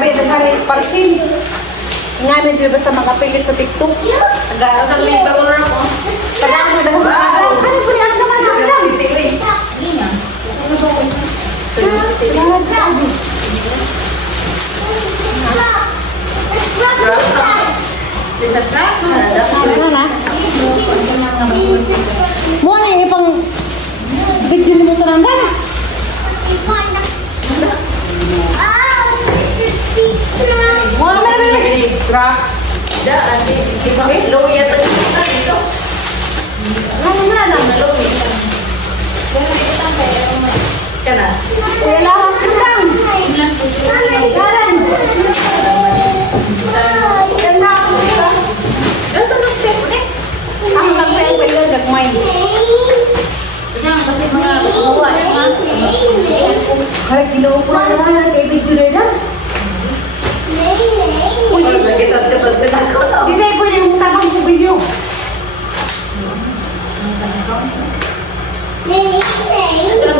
Grabe, naghalit parking. Nga na sila basta makapilit sa TikTok. Ang may bangunan ako. Tagaan mo dahil ano po niya? Ano naman naman? Ano na? Mo na yung ipang video mo ito lang gana. Mo na meron. Crack. Daan. Low yata dito. Ano na lang? Kana. Kailangan ko lang. Karen. Ganda ako dito. Ganto ng step ulit. Ang nagsayo pa yun, nagmay. Kasi mga kawa Kaya ginawa ko na naman ang David Juller na. Hindi, pwede mong tabang ko video.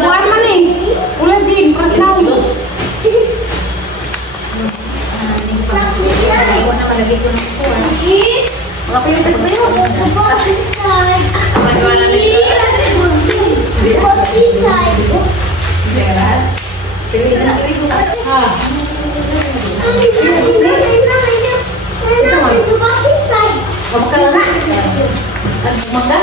Buwan man eh. Ulan din, pras na ako. Mga pilit ko yun. Huwag ka na na. Magda?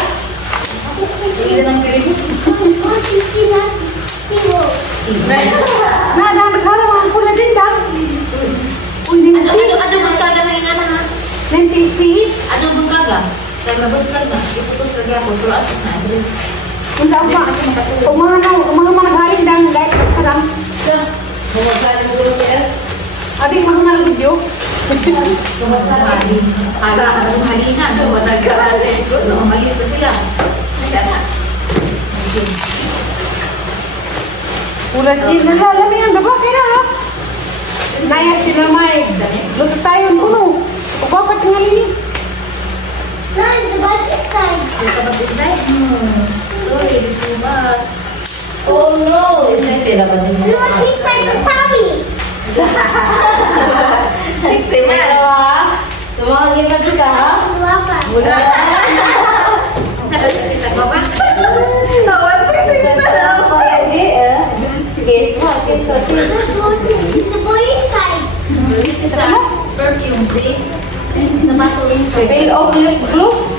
Na, nagkaraw ang pula dyan ba? Uy, Ano buskaga na ina na? 90 feet. Ano buskaga? Kaya mabuskag na. Iputos lagi ako. Pero at na. Kung saan ba? Umaha managhaling dang like sarang. Huwag mo ko sir. Ating mga video. Ala, ang halina. Huwag nagkahalin ko. Mali pa sila. Pula dyan na lalami ang gaba. Kaya ha? Naya sila may. Luto tayo ang kuno. Ubapat nga lini. Oh no! Hindi na ba din? Excited ha? Tumawagin na dito ha? Wala. Sabi sa tita ko ba? Tawag ko sa tita ko. Guess what? Guess what? Perfume, see? Pale of lip gloss.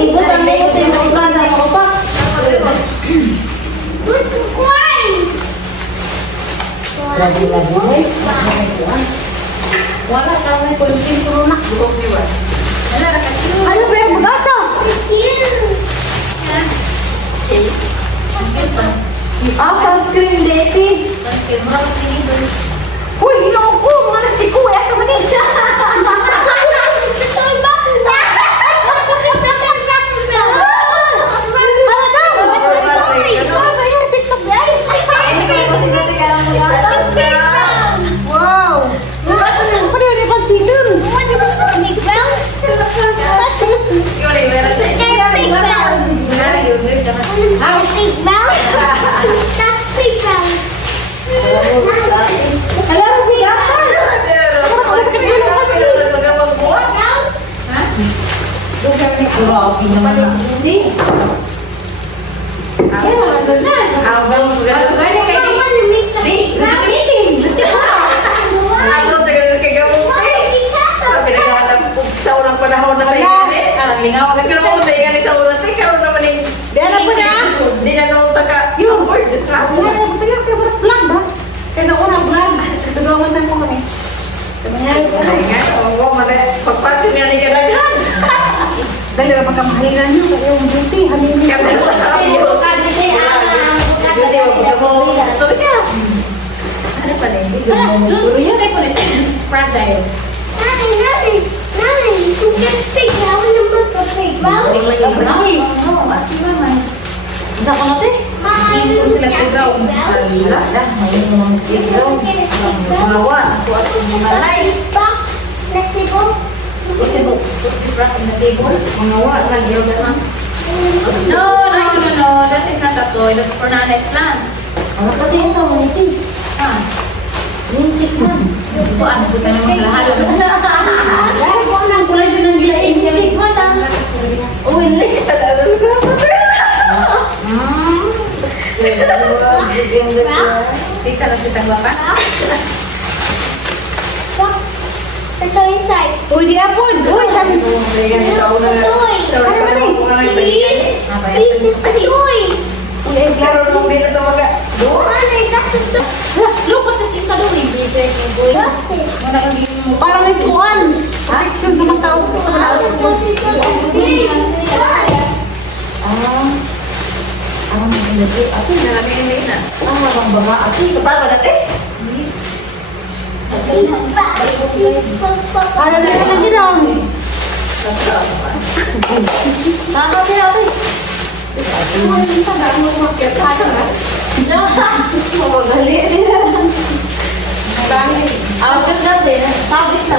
Ikot ang likot yung mga bata mo pa. Wala kang may kulitin ko na. Ano ba yung bata? Sunscreen dati. Uy, ginawa ko. Mga nastig ko. Asa manin. Wow! Ano yun? Ipansitin. Alam mo, bigatan. Grabe naman ang hindi. Sa unang panahon na tayo eh. Lingaw agad ka naman tayo sa unang tayo. Karoon naman eh. Dala po na. Di na naman taka. Yun. Wala na po tayo. Kaya baras vlog ba? Kaya sa unang vlog. Nagawan na po kami. Ay nga. Oo, pagpati niya ni Galagan. Dali na pagkamahalingan nyo. Kaya yung beauty. Halin nyo. Beauty, wag mo. Gusto ka. Ano pa rin? Puro yan. Fragile. Isa ko natin. Hindi ko sila playground. Wala lang. May mga playground. Mga ako at umalay. Kasi mo, put this rock in the table. Mga nagyaw sa lang. No. That is not a toy. That's for Nana's plants. Ano pa tingin sa mga itin? Ah. Music man. Kuan ko tayo maglahalo. Dahil ko nang kulay din ang gilain. Music man lang. Oh, hindi kita Bisa na kita guapa. Ito inside. Uy, di apod. Uy, sabi ko. Toy. This is the toy. Look what is in the doing. Glasses. Mana kang gini mo? Parang may suwan. Protection sa mga tao. Ang hindi ako nalagay na. Ang mabang baba ako ito para na Para na lang ginaw. Tama din ako. Out na din. Sabit na.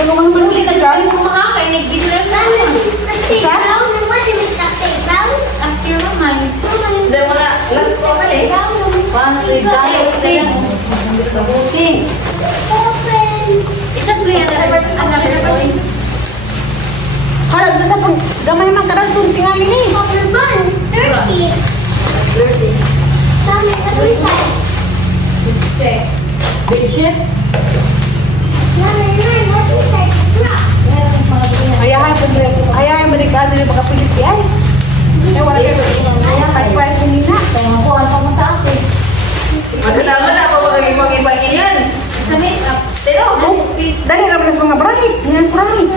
Huli ka dyan. After naman. Hindi mo na. Lang ko ka eh. Once we die, Ito priya na reverse ang namin. Harap na sa pag gamay man karang tunting amin eh. Check. Bedsheet. Ayahay mo rin ka ano yung mga pilit yan. Eh, wala kayo. Ayahay pa rin nina. Kuha ka mo sa akin. Madalaman na ako mag-ibang iyan. Sa makeup. Pero, Dali naman sa mga bright. Yan bright.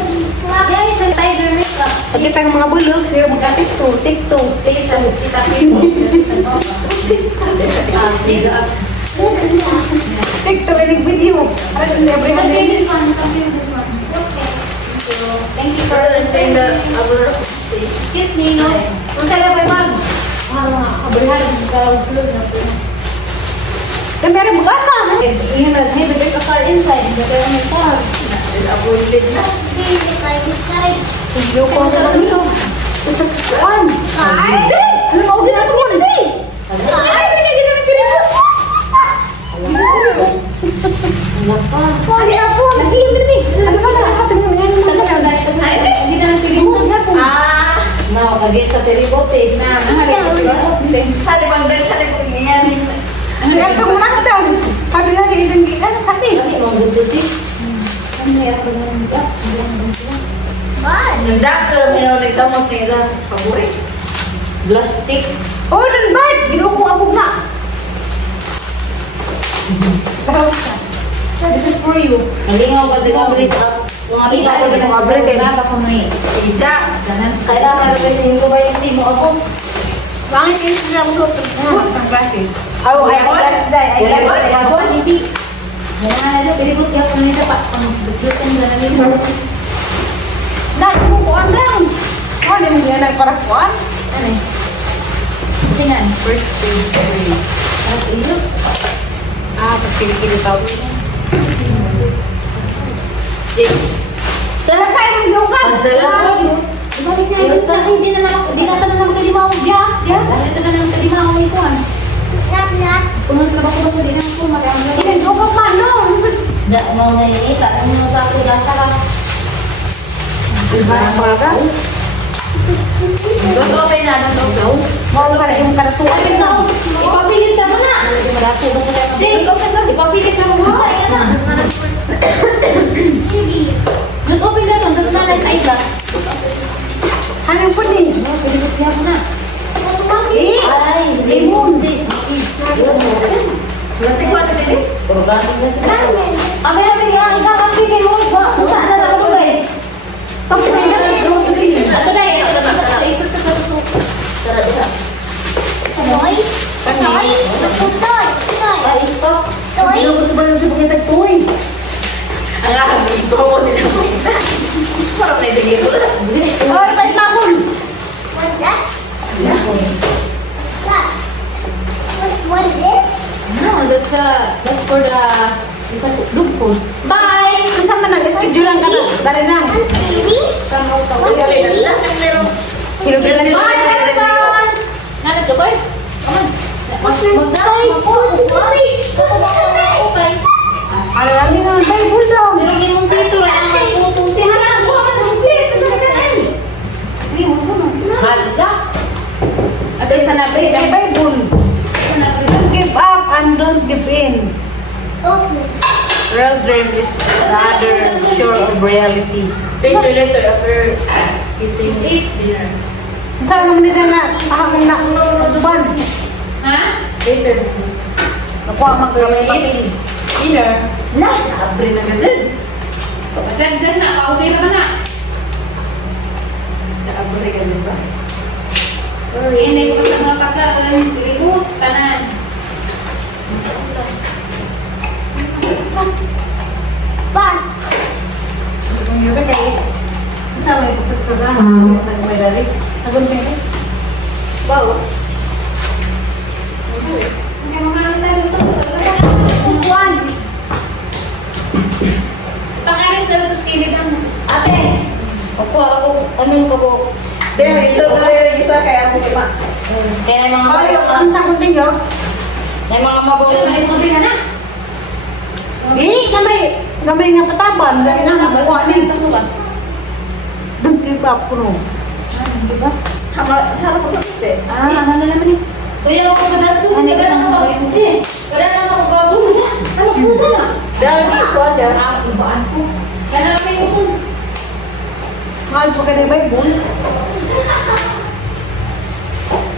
Yan, ito yung tiger makeup. Pagkita ng mga bulog, sila magka-tikto. Kita. Tikto, inig video. Para din every Okay, day. this one. This one. Thank you for Excuse me, no? Ang kaya pa man. Yan meron bugata. You know, maybe there's a car inside, but there is a car. appointed na. Video ko ang ano. Isa kuan. Ano mo ginagawa mo? Ani ako, nagiyam din. Ano ba nakakatabi mo yan? Hindi ka nang piling. Ah, no, kagit sa peribote. Hali bang dahil hali po iyan. Ito mo lang daw. Sabi nga hindi ano sabi. Kami mong gututi. Nagdakal, minulit ang mga nila. Pabuhay. Plastic. Oh, dan bad. Ginuko abog na. This is for you. Nalingaw pa si Kabri sa mga tingin ko ng mga birthday. Pizza. Kailangan represin ko ba yung team mo ako? Bakit yung sila mo ng glasses? Oh, I glasses dahil. I glasses. Na, yung kuan lang. Ano yung yan ay para kuan? First page. Ah, pagkili-kili tao. Sana kayo mag-yogan. Hindi naman ako, hindi ka naman kalimaw diya. Ito na naman kalimaw ni Kuan. Kung trabaho ko din ako, marami lang. Ilan-yogan pa, no? Na, mga nangingita. Ano mo sa ako gasa ka? Iba na talaga. Doon okay na ng daw. Mau ka na yung karatuan. Ipapilit ka mo na. Ipapilit ka mo na. Ayan na. Don't open that one, that's not nice eyeglass. Ano yung pwede? Pilipot niya ako na. Eh, Ay, lemon. Lantik ko na din. Organic na sila. Abi na bigyan ang isang kaki mo. Saan na lang ba eh? Tapos na yan. Ito na eh. Sa isip sa kasuso. Tara dito. Ay, stop. Ano ko sa balang sa pagkita ito eh. Ang aking ko mo din ako. Parang naibigay ko na. Oh, repait makul. No, that's for the look food. Bye! Kasi man nag-schedule lang ka na. Dali na. Hinubil na nito. Nanap to, boy? Come on. Mag-try. Okay. Alam niyo nga, Bible daw. Pero limon sito rin ang magpupunti. Hala, buha ka ng plate. Saan ka na? Limon mo no. Hala. At isa na break ang Bible. Don't give up and don't give in. Okay. Real dream is the other shore of reality. Later after eating dinner. Saan naman nila na ahang na ban? Ha? Later. Nakuha magkamay papel. Dinner. Na, nakabre na ka dyan. Dyan na. Pauwi naman na. Nakabre ka dyan ba? Sorry. Hindi ko pa sa mga pagkain. Limot. Tanan. Bus. Kung yun ka kayo. Sama yung pagsasara. Nagmay dari. Nagun pa yun. Wow. Hindi mo nga tayo dito. Kukuan. Pag-alis na ito skinny lang. Ate! Ako, anong ko po? Dahil isa daw yung isa kaya ako lima. Kaya yung mga Ay, ang sakot ninyo. yung mga mabulong. Ay, ko din na. Gamay nga pataban. Dahil na nakuha din. Kasukan. Don't give up ko no. Diba? Harap ko kasi. Ano na naman eh. Kuya, ako ba dati? Ano ka naman sa bayan? Wala na akong gabong. Ano ka na? Dahil dito siya. Ibaan ko. Kaya na kayo ko. Mahal pa ka na Bible.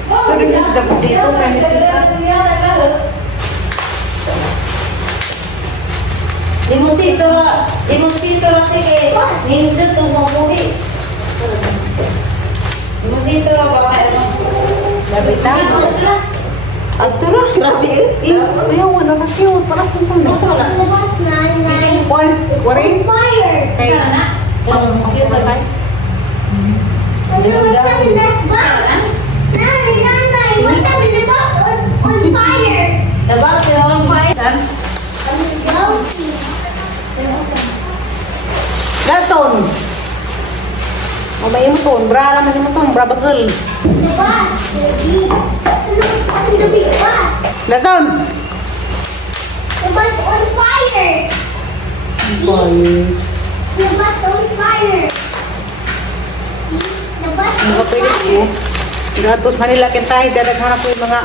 Pero yung sa dito, kaya sa Limonsito ra sige. Nindot to mo buhi. Limonsito ra ba ano? Labita. Adto ra, grabe eh. Ayaw, wala na cute. Pakas mo pa. Masa na? The bus na Once, warin. fire. Kay, Sana na. Kita sa. Ano what's up in that bus? Nanay, what's up in the bus was on fire. Diba si on fire? Loki. Dalton. Mabay mo ton. Bra naman mo ton. Bra bagel. The bus. The big bus. Dalton. The bus on fire. The bus on fire. See? The bus Ang on kapilit ko. fire. Gatos Manila kentahe. Dadaghanap ko yung mga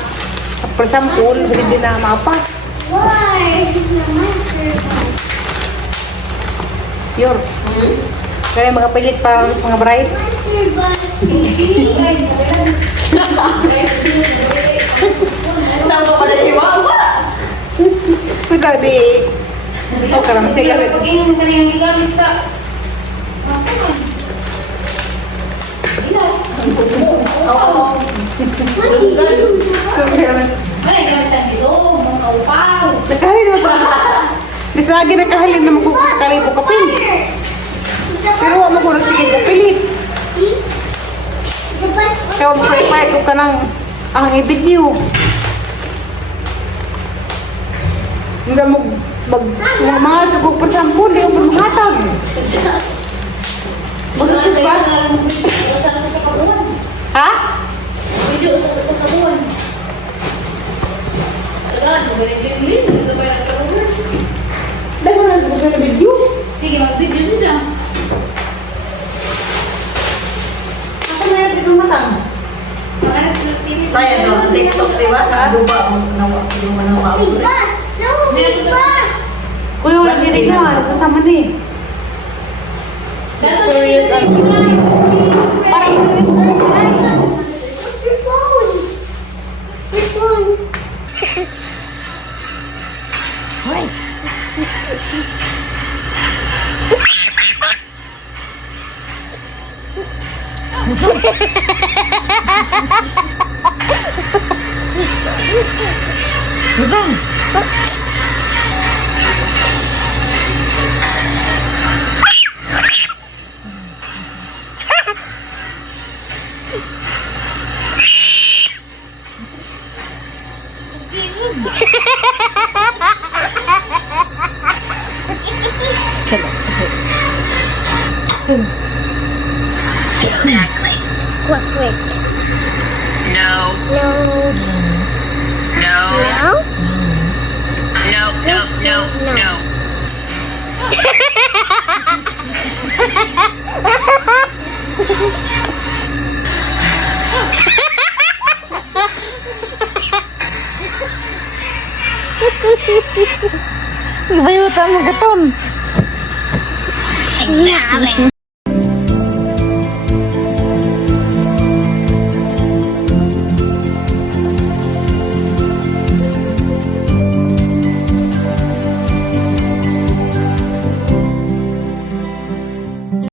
persampul. Hindi na maapas. Why? The monster bus. Pure. Kaya mga pilit pa mga bright. Monster bus. Tama pa na hiwawa. Kuta di. Oh, karami sila. Pag-ingon ka na yung gigamit sa... Ano yung gamit sa bisog, mga kaupaw. Nakahalin mo ba? Di sa lagi nakahalin naman ko sa kalibo kapil. Pero wala mo ko na sige kapilit. See? The bus on Kaya mo ko ipahit ko ka ng ang i-video. Hindi mo mga tsugog persampul. Di ko pa lumatag. Magkakis ba? Ha? Video sa kabuan. Tagaan, magaling-galing. Ito ba yung kabuan? Dahil mo na sa video. Sige, mag-video din dyan. Ako na yung video matang. Mag-anak sa TV. Saya to, TikTok diba? Duba mo nawa. big bus. So big bus. Kuya, wala dinig mo. Kasama na eh. Serious ang parang Where's your phone? Your phone. Squawk quick. No. No. No. No? bayutan magaton. Namin.